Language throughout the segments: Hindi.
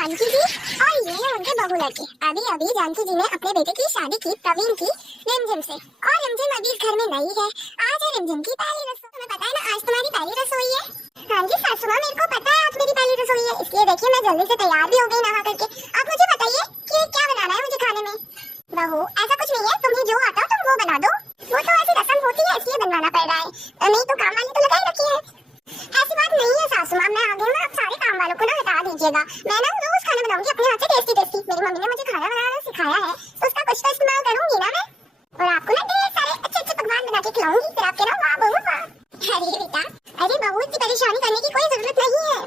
जानकी जी और ये है उनके बहू लड़के। अभी अभी जानकी जी ने अपने बेटे की शादी की प्रवीण की रिमझिम से, और रिमझिम अभी इस घर में नहीं है। आज है रिमझिम की पहली रसोई। तुम्हें पता है ना आज तुम्हारी पहली रसोई है। हाँ जी सासू माँ, मेरे को पता है आज मेरी पहली रसोई है, इसलिए देखिए मैं जल्दी से तैयार भी हो गई नहा करके। आप मुझे बताइए कि क्या बनाना है मुझे खाने में। बहू ऐसा कुछ नहीं है, तुम्हें जो आता हो तुम वो बना दो। वो तो ऐसी रस्म होती है इसलिए बनवाना पड़ रहा है, नहीं तो काम वाली तो लगाई रखी है। ऐसी बात नहीं है सासू माँ, मैं आगे ना आप सारे काम वालों को ना हटा दीजिएगा। मैं ना रोज खाना बनाऊंगी अपने हाथ से टेस्टी टेस्टी। मेरी मम्मी ने मुझे खाना बनाना सिखाया है तो उसका कुछ तो इस्तेमाल करूंगी ना मैं, और आपको ना ढेर सारे अच्छे अच्छे पकवान बना के खिलाऊंगी। फिर आपके ना वाह बहू वाह। अरे बेटा, अरे बहू इतनी परेशानी करने की कोई जरूरत नहीं है।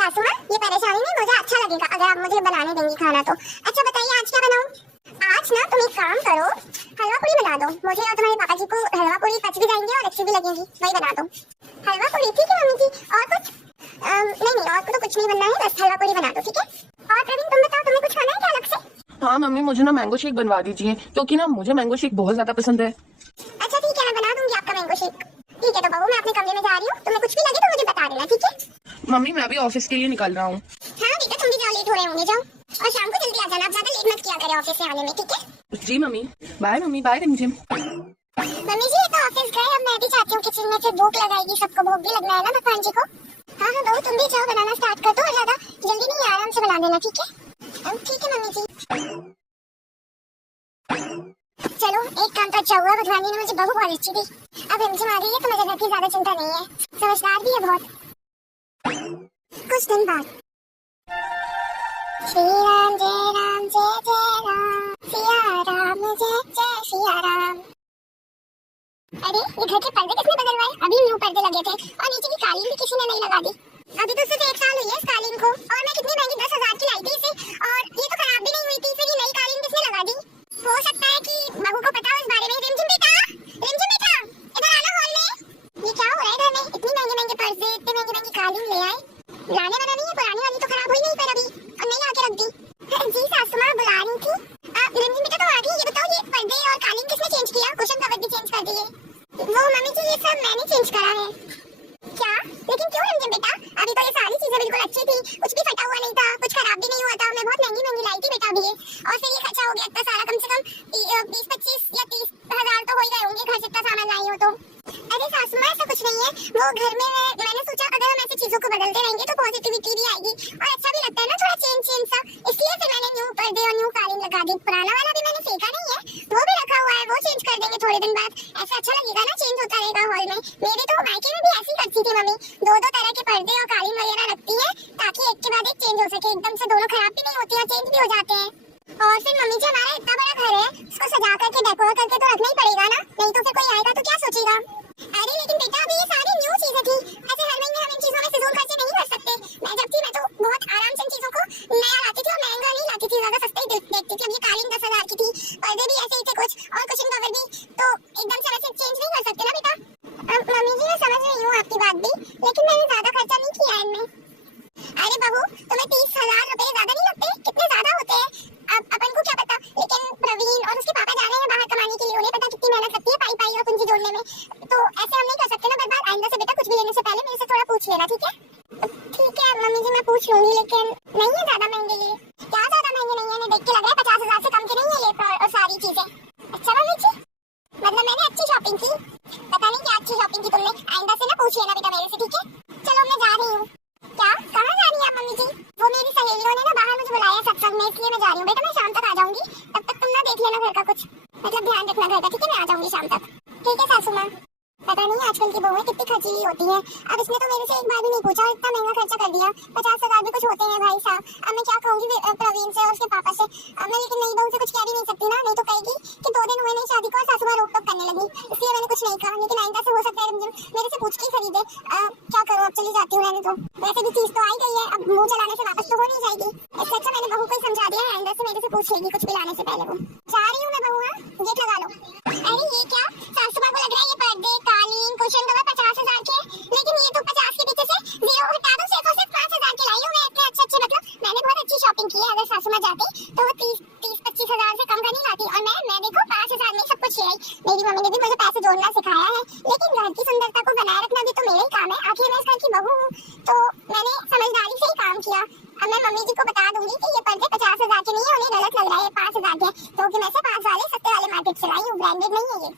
सासू माँ ये परेशानी नहीं, मुझे अच्छा लगेगा अगर आप मुझे बनाने देंगी खाना तो। अच्छा बताइए आज क्या बनाऊं। आज ना तुम एक काम करो, हलवा पूरी बना दो। मुझे और तुम्हारे पापा जी को हलवा पूरी पच भी जाएंगे और अच्छी भी लगेंगी, वही बना दो। हलवा पूरी ठीक है मम्मी जी, और कुछ? नहीं और तो कुछ नहीं बनना है, बस हलवा पूरी बना दो ठीक है। और प्रवीण तुम बताओ तुम्हें कुछ खाना है क्या अलग से? हाँ मम्मी, मुझे ना मैंगो शेक बनवा दीजिए, क्योंकि ना मुझे मैंगो शेक बहुत ज्यादा पसंद है। अच्छा ठीक है, मैं बना दूंगी आपका मैंगो शेक। ठीक है तो बहू मैं अपने कमरे में जा रही हूँ, तुम्हें कुछ भी लगे तो मुझे बता देना ठीक है। मम्मी मैं भी ऑफिस के लिए निकल रहा हूँ। हाँ बेटा तुम भी जाओ, लेट हो रहे होंगे, जाओ। और शाम को जल्दी आ जाना, आप ज्यादा लेट मत किया करें ऑफिस से आने में ठीक है। जी मम्मी, बाय मम्मी, बाय रिमझिम। मम्मी जी ये तो ऑफिस गए, अब मैं भी चाहती हूँ किचन में, फिर भूख लगाएगी, सबको भूख भी लगना है ना भगवान जी को। हाँ हाँ बहू तुम भी जाओ, बनाना स्टार्ट कर दो और ज्यादा जल्दी नहीं आराम से बना देना ठीक है। ठीक है मम्मी जी। चलो एक काम तो अच्छा हुआ, भगवान जी ने मुझे बहू बहुत अच्छी दी। अब रिमझिम आ गई है तो मुझे घर की ज्यादा चिंता नहीं है, समझदार भी है बहुत। कुछ दिन बाद श्री राम जय राम सिया राम जय जय सिया राम। अरे ये घर के पर्दे किसने बदलवाए? अभी न्यू पर्दे लगे थे और नीचे की कालीन भी किसी ने नहीं लगा दी। अभी तो सिर्फ 1 साल हुई है इस कालीन को, और मैं कितनी महंगी 10,000 की लाई थी इसे, और ये तो खराब भी नहीं हुई थी। फिर ये नई कालीन किसने लगा दी? हो सकता है कि बहू को पता हो इस बारे में। रिमझिम बेटा, रिमझिम बेटा इधर आना हॉल में। ये क्या हो रहा है घर में? इतनी महंगे महंगे पर्दे, इतनी महंगी महंगी कालीन ले आए। लाने वाला नहीं है, पुरानी वाली तो खराब हुई नहीं पर अभी, और नहीं आके रख दी। जी सासू माँ बुला रही थी। रिमझिम बेटा तो आ गई, ये बताओ ये पर्दे और कालीन किसने चेंज किया? कुशन कवर भी चेंज कर दिए। वो मम्मी जी ये सब मैंने चेंज करा है। क्या? लेकिन क्यों रिमझिम बेटा? अभी तो ये सारी चीजें बिल्कुल अच्छी थी, कुछ भी फटा हुआ नहीं था, कुछ खराब भी नहीं हुआ था। मैं बहुत महंगी महंगी लाई थी बेटा अभी ये, और फिर ये खर्चा हो गया इतना सारा, कम से कम 20-25 या 30,000 तो हो ही गए होंगे घर से इतना सामान लाई हो तो। अरे सासू माँ ऐसा कुछ नहीं है, वो घर में मैंने सोचा अगर हम ऐसी चीजों को बदलते रहेंगे तो पॉजिटिविटी भी आएगी और अच्छा भी लगता है ना थोड़ा चेंज सा, इसलिए फिर मैंने न्यू पर्दे और न्यू कालीन लगा दी। पुराना वाला भी मैंने फेंका नहीं है, वो भी रखा हुआ है, वो चेंज कर देंगे थोड़े दिन बाद। ऐसा अच्छा लगेगा ना, चेंज होता रहेगा हॉल में। मेरे तो मायके में भी ऐसी करती थी मम्मी, 2-2 तरह के पर्दे और कालीन वगैरह रखती है ताकि एक के बाद एक चेंज हो सके, एकदम से दोनों खराब भी नहीं होती और चेंज भी हो जाते हैं। और फिर मम्मी जी हमारा इतना बड़ा घर है, उसको सजा करके डेकोर करके तो रखना ही पड़ेगा ना, नहीं तो फिर कोई आएगा तो क्या सोचेगा। अरे लेकिन बेटा अभी ये सारी न्यू चीजें थी, ऐसे हर महीने हम इन चीजों में फिजूल खर्चे नहीं कर सकते। मैं जब थी मैं तो बहुत आराम से इन चीजों को नया लाती थी और महंगा नहीं लाती थी, ज्यादा सस्ते ही देखती थी। अब ये कालीन 10,000 की थी, पर्दे भी ऐसे ही थे कुछ, और कुशन कवर भी, तो एकदम से वैसे चेंज नहीं कर सकते ना बेटा। मम्मी जी मैं समझ रही हूँ आपकी बात भी, लेकिन मैंने ज्यादा खर्चा नहीं किया इनमें। अरे बहू तुम्हें 30,000 रुपए ज्यादा नहीं लगते? कितने ज्यादा होते हैं, अब अपन को क्या पता, लेकिन प्रवीण और उसके पापा जा रहे हैं बाहर कमाने के लिए, उन्हें पता कितनी मेहनत लगती है पाई पाई और पूंजी जोड़ने में, तो ऐसे हम नहीं कर सकते ना बर्बाद। आइंदा से बेटा कुछ भी लेने से पहले मेरे से थोड़ा पूछ लेना ठीक है। ठीक है मम्मी जी मैं पूछ लूंगी, लेकिन नहीं है ज्यादा महंगे ये? क्या ज्यादा महंगे नहीं है, मैं देख के लग रहा है 50,000 से कम के नहीं है ये और सारी चीजें। अच्छा मम्मी जी मतलब मैंने अच्छी शॉपिंग की, पता नहीं क्या अच्छी शॉपिंग की तुमने, आइंदा से ना पूछ लेना बेटा मेरे से ठीक है। चलो मैं जा रही हूँ। क्या कहाँ जा रही है आप मम्मी जी? वो मेरी सहेलियों ने ना बाहर मुझे बुलाया सत्संग में, इसलिए मैं जा रही हूँ। बेटा मैं शाम तक आ जाऊंगी, तब तक तुम ना देख लेना घर का कुछ, मतलब ध्यान रखना घर का ठीक है, मैं आ जाऊंगी शाम तक। ठीक है सासू माँ। पता नहीं आजकल की बहुएं कितनी खर्चीली होती हैं। अब इसने तो मेरे से एक बार भी नहीं पूछा, इतना महंगा खर्चा कर दिया। 50,000 भी कुछ होते हैं भाई साहब। अब मैं क्या कहूंगी प्रवीण से और उसके पापा से, अब मैं लेकिन नई बहू से कुछ कह भी नहीं सकती ना, नहीं तो कहेगी कि 2 दिन हुए नहीं शादी को और सासू माँ रोक टोक करने लगी, इसलिए मैंने कुछ नहीं कहा। लेकिन आइंदा से हो सकता है मेरे से पूछ के ही खरीदे। क्या करूँ अब, चली जाती हूँ रहने दो, वैसे भी चीज तो आई गई है, अब मुँह चलाने से वापस तो हो नहीं जाएगी। इससे अच्छा मैंने बहू को ही समझा दिया है, आइंदा से मेरे से पूछ लेगी कुछ भी लाने से पहले। वो जा रही हूँ मैं बहू, हाँ गेट लगा लो। अरे ये क्या, सासू माँ को लग रहा है ये पर्दे कालीन कुशन कवर 50,000 के, लेकिन ये तो 50 के पीछे से 0 हटा दो, सिर्फ और सिर्फ 5,000 के लाई हूँ मैं। इतने अच्छे मतलब मैंने बहुत अच्छी शॉपिंग की है। अगर सासू माँ जाती तो वो 30-25,000 से कम का नहीं लाती, और मैं देखो 5,000 में सब कुछ ले आई। मेरी मम्मी ने भी मुझे पैसे जोड़ना सिखाया है, लेकिन घर की सुंदरता को बनाए रखना भी तो मेरा ही काम है, आखिर मैं इस घर की बहू हूँ, तो मैंने समझदारी से ही काम किया। अब मैं मम्मी जी को बता दूंगी कि ये पर्दे 50,000 के नहीं है, उन्हें गलत लग रहा है, 5,000 के, तो कि मैं से 5 वाले सस्ते वाले मार्केट से लाई हूँ, ब्रांडेड नहीं है ये।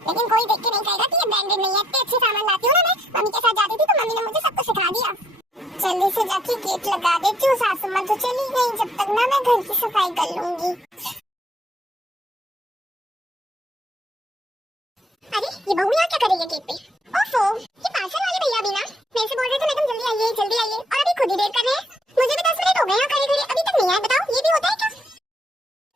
लेकिन कोई देख के नहीं कहेगा कि ये ब्रांडेड नहीं है। इतने अच्छे सामान लाती हूँ ना मैं, मम्मी के साथ जाती थी तो मम्मी ने मुझे सब कुछ सिखा दिया। जल्दी से जाके गेट लगा देती हूँ, सासू माँ तो चली गई, जब तक ना मैं घर की सफाई कर लूंगी। अरे ये बहू यहाँ क्या कर रही है गेट पे? ओफो, ये पार्सल वाले भैया भी ना मेरे से बोल रहे थे मैडम जल्दी आइए जल्दी आइए, और अभी खुद ही देर कर रहे हैं। मुझे भी 10 मिनट हो गए यहाँ खड़े खड़े, अभी तक नहीं आए। बताओ ये भी होता है क्या?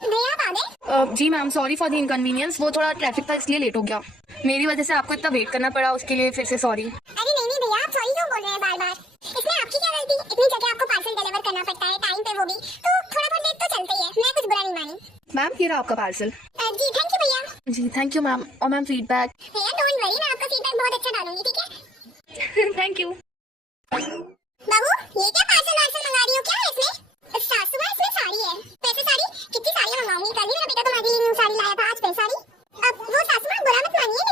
भैया आप आ गए? जी ma'am, sorry for the inconvenience, वो थोड़ा ट्रैफिक था इसलिए लेट हो गया। मेरी वजह से आपको इतना वेट करना पड़ा, उसके लिए फिर से सॉरी। अरे नहीं नहीं भैया, आप सॉरी क्यों बोल रहे हैं बार बार? इसमें आपकी क्या गलती? इतनी जगह आपको पार्सल डिलीवर करना पड़ता है टाइम पे, वो भी तो थोड़ा बहुत लेट तो चलता ही है, मैं कुछ बुरा नहीं मानी। मैम ये रहा आपका पार्सल। जी थैंक यू भैया। जी थैंक यू मैम। और मैम फीडबैक? भैया डोंट वरी, मैं आपका फीडबैक बहुत अच्छा डालूंगी, ठीक है? Thank you. बहू ये क्या पार्सल वार्सल मंगा रही हो, क्या है इसमें? सासू माँ इसमें साड़ी है। वैसे साड़ी कितनी साड़ियाँ मंगाऊंगी, कल ही मेरा बेटा तुम्हारी न्यू साड़ी लाया था, आज फिर साड़ी। अब वो सासू माँ बुरा मत मानिए,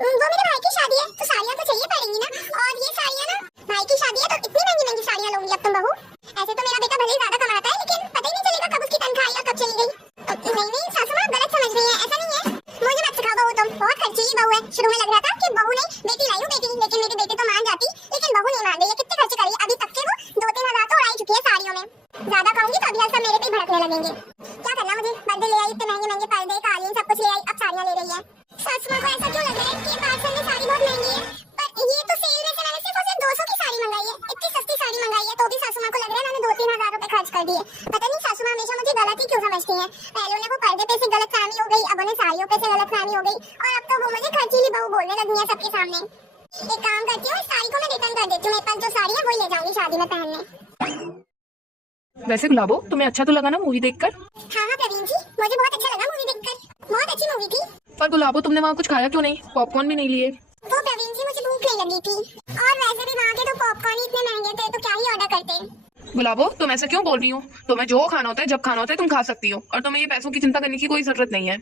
लेकिन वो मेरे भाई की शादी है तो साड़ियाँ तो चाहिए पड़ेंगी ना, और ये साड़ियाँ ना भाई की शादी है तो इतनी महंगी महंगी साड़ियाँ लूंगी अब तुम बहू। ऐसे तो मेरा बेटा भले ही ज्यादा कमाता है, लेकिन पता ही नहीं चलेगा कब उसकी तनख्वाह आई और कब चली गई। नहीं नहीं सासू माँ गलत समझ रही है, ऐसा नहीं है। मुझे मत सिखाओ बहू, तुम बहुत खर्चीली बहू है। शुरू में लग रहा था कि बहू नहीं बेटी लाई हूँ बेटी, लेकिन मेरे बेटे तो मान जाती, लेकिन बहू नहीं मान रही है। कितने खर्च करी अभी तक के, वो 2-3 हजार तो उड़ाई चुकी है साड़ियों में। ज्यादा कहूंगी तो अभी सब मेरे पे भड़कने लगेंगे। क्या करना मुझे, बर्थडे ले आई, इतने महंगे महंगे पर्दे कालीन सब कुछ ले आई, अब साड़ियाँ ले रही है। सासू माँ को ऐसा क्यों लग रहा है कि ये पार्सल में साड़ी बहुत महंगी है? पर ये तो सेल में से मैंने सिर्फ और सिर्फ 200 की साड़ी मंगाई है, इतनी सस्ती साड़ी मंगाई है, तो भी सासू माँ को लग रहा है मैंने 2-3 हजार रुपए खर्च कर दिए। पता नहीं सासू माँ हमेशा मुझे गलत ही क्यों समझती हैं। पहले उन्हें वो पर्दे पे से गलत फहमी हो गई, अब उन्हें साड़ियों पे से गलत फहमी हो गई, और अब तो वो मुझे खर्चीली बहू बोलने लगी है सबके सामने। एक काम करती हूँ, इस साड़ी को मैं रिटर्न कर देती हूँ, मेरे पास जो साड़ी है वही ले जाऊंगी शादी में पहनने। वैसे गुलाबो तुम्हें अच्छा तो लगा ना मूवी देखकर? हाँ हाँ प्रवीण जी, मुझे बहुत अच्छा लगा मूवी देखकर, बहुत अच्छी मूवी थी। पर गुलाबो तुमने वहाँ कुछ खाया क्यों नहीं? पॉपकॉर्न भी नहीं लिए? तो प्रवीण जी मुझे भूख नहीं लगी थी, और वैसे भी वहाँ के तो पॉपकॉर्न ही इतने महंगे थे, तो क्या ही ऑर्डर करते। गुलाबो तुम ऐसा क्यों बोल रही हो? तुम्हें जो खाना होता है जब खाना होता है तुम खा सकती हो, और तुम्हें ये पैसों की चिंता करने की कोई जरूरत नहीं है।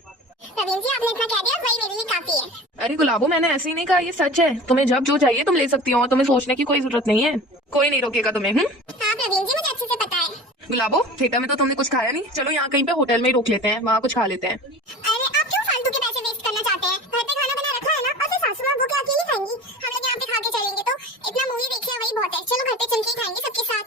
प्रवीण जी आपने इतना कह दिया, वही मेरे लिए काफी है। अरे गुलाबो मैंने ऐसे ही नहीं कहा, ये सच है। तुम्हें जब जो चाहिए तुम ले सकती हो, और तुम्हें सोचने की कोई जरूरत नहीं है, कोई नहीं रोकेगा तुम्हें। हाँ प्रवीण जी मुझे अच्छे से पता है। गुलाबो थिएटर में तो तुमने कुछ खाया नहीं, चलो यहाँ कहीं पे होटल में ही रोक लेते हैं, वहाँ कुछ खा लेते हैं। अरे आप क्यों फालतू के पैसे वेस्ट करना चाहते हैं? घर पे खाना बना रखा है ना, और फिर सासू माँ भूखे अकेली खाएंगी, हम लोग यहाँ पे खा के चलेंगे, तो इतना मूवी देखे हैं वही बहुत है। चलो घर पे चल के खाएंगे सबके साथ,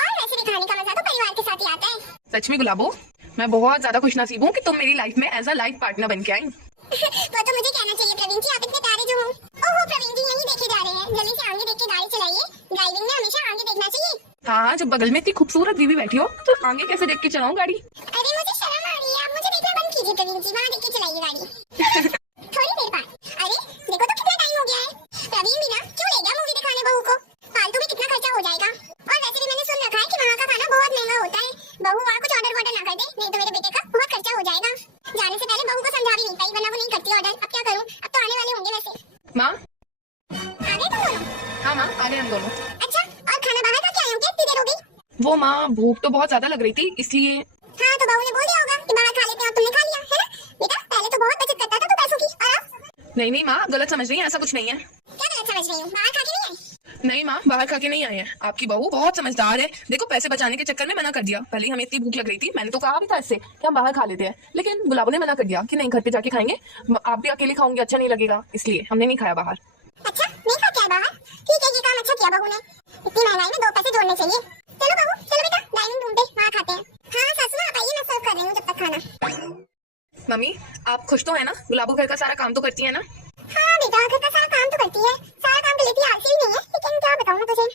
और वैसे भी खाने का मजा तो परिवार के साथ ही आता है। सच में गुलाबो मैं बहुत ज्यादा खुशनसीब हूँ कि तुम मेरी लाइफ में एज अ लाइफ पार्टनर बन के आई। वो तो मुझे कहना चाहिए प्रवीण जी, आप इतने प्यारे जो हो। ओहो प्रवीण जी यहीं देखे जा रहे हैं, जल्दी से आगे देख के गाड़ी चलाइए, ड्राइविंग में हमेशा आगे देखना चाहिए। हाँ जब बगल में इतनी खूबसूरत बीवी बैठी हो तो आगे कैसे देख के चलाऊं गाड़ी? अरे मुझे शर्म आ रही है, आप मुझे देखना बंद कीजिए प्रवीण जी, वहाँ देख के चलाइए गाड़ी। थोड़ी देर बाद, अरे देखो तो कितना टाइम हो गया है। प्रवीण भी ना क्यों ले गया मूवी दिखाने बहू को, फालतू में कितना खर्चा हो जाएगा। और वैसे भी मैंने सुन रखा है कि वहाँ का खाना बहुत महंगा होता है, बहू वहाँ कुछ ऑर्डर वॉर्डर ना कर दे, नहीं तो मेरे बेटे का बहुत खर्चा हो जाएगा। जाने से पहले बहू को समझा भी नहीं पाई, वरना वो नहीं करती ऑर्डर। अब क्या करूँ, अब तो आने वाले होंगे वैसे। माँ आ गए तुम दोनों? हाँ माँ आ गए हम दोनों। अच्छा, और खाना बाहर खा के आए हो क्या, इतनी देर हो गई? वो माँ भूख तो बहुत ज्यादा लग रही थी इसलिए। हाँ तो बहू ने बोल दिया होगा कि बाहर खा लेते हैं, और तुमने खा लिया है ना? बेटा पहले तो बहुत बचत करता था तू पैसों की, और अब? नहीं नहीं माँ गलत समझ रही है, ऐसा कुछ नहीं है। क्या गलत समझ रही हूँ, बाहर खा के नहीं आई? नहीं माँ बाहर खा के नहीं आए हैं, आपकी बहू बहुत समझदार है। देखो पैसे बचाने के चक्कर में मना कर दिया, पहले हमें इतनी भूख लग रही थी, मैंने तो कहा भी था इससे कि हम बाहर खा लेते हैं, लेकिन गुलाबो ने मना कर दिया कि नहीं घर पे जाके खाएंगे, आप भी अकेले खाओगे अच्छा नहीं लगेगा, इसलिए हमने नहीं खाया बाहर। अच्छा नहीं खा के आए बाहर, ठीक है ये काम अच्छा किया बहू ने, इतनी महंगाई में 2 पैसे जोड़ने चाहिए। चलो बहू चलो बेटा डाइनिंग रूम पे वहाँ खाते हैं। हाँ सासू माँ आप आइए, मैं सर्व कर रही हूँ जब तक खाना। मम्मी आप खुश तो है ना? गुलाबो घर का सारा काम तो करती है ना? हाँ बेटा घर का सारा काम तो करती है, सारा काम तो लेती आलसी नहीं है, लेकिन क्या बताऊँ मैं तुझे।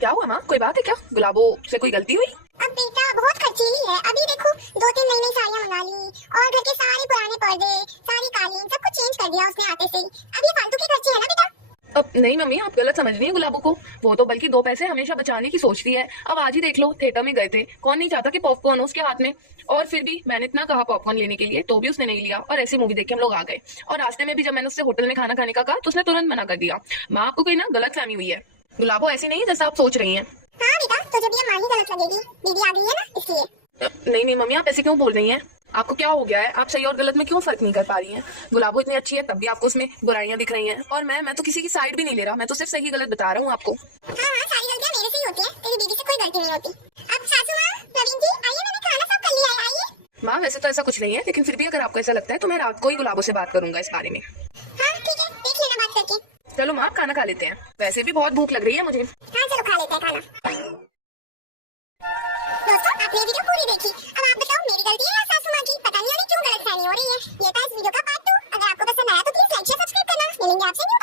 क्या हुआ माँ, कोई बात है क्या? गुलाबो से कोई गलती हुई? अब बेटा बहुत खर्चीली है, अभी देखो 2-3 नई नई साड़ियाँ मंगा ली, और घर के सारे पुराने पर्दे सारी कालीन सब कुछ चेंज कर दिया उसने आते से ही। अब ये फालतू के खर्चे है ना बेटा। अब नहीं मम्मी आप गलत समझ रही हैं गुलाबो को, वो तो बल्कि 2 पैसे हमेशा बचाने की सोचती है। अब आज ही देख लो थिएटर में गए थे, कौन नहीं चाहता कि पॉपकॉर्न हो उसके हाथ में, और फिर भी मैंने इतना कहा पॉपकॉर्न लेने के लिए तो भी उसने नहीं लिया, और ऐसी मूवी देख के हम लोग आ गए। और रास्ते में भी जब मैंने उससे होटल में खाना खाने का कहा तो उसने तुरंत मना कर दिया। माँ आपको कोई ना गलत फहमी हुई है, गुलाबो ऐसी नहीं है जैसा आप सोच रही हैं। हाँ बेटा तो जब ये माँ ही गलत लगेगी, दीदी आ गई है ना इसलिए। नहीं नहीं मम्मी आप ऐसे क्यों बोल रही हैं? आपको क्या हो गया है? आप सही और गलत में क्यों फर्क नहीं कर पा रही हैं? गुलाबो इतनी अच्छी है तब भी आपको उसमें बुराइयां दिख रही हैं, और मैं तो किसी की साइड भी नहीं ले रहा, मैं तो सिर्फ सही गलत बता रहा हूँ आपको। हाँ हाँ सारी गलतियाँ मेरे से ही होती हैं, तेरी दीदी से कोई गलती नहीं होती। अब सासू माँ, प्रवीण जी आइए, मैंने खाना सब कर लिया है, आइए। माँ वैसे तो ऐसा कुछ नहीं है, लेकिन फिर भी अगर आपको ऐसा लगता है तो मैं रात को ही गुलाबों से बात करूंगा इस बारे में। हाँ ठीक है, देख लेना बात करके। चलो माँ, खाना खा लेते हैं, वैसे भी बहुत भूख लग रही है मुझे। हाँ चलो खा लेते हैं खाना। दोस्तों आपने ये वीडियो पूरी देखी, अब आप बताओ मेरी गलती है या सासू माँ की? पता नहीं उन्हें क्यों गलतफहमी हो रही है। ये था इस वीडियो का पार्ट 2। अगर आपको पसंद आया तो प्लीज लाइक शेयर सब्सक्राइब करना। मिलेंगे आपसे न्यू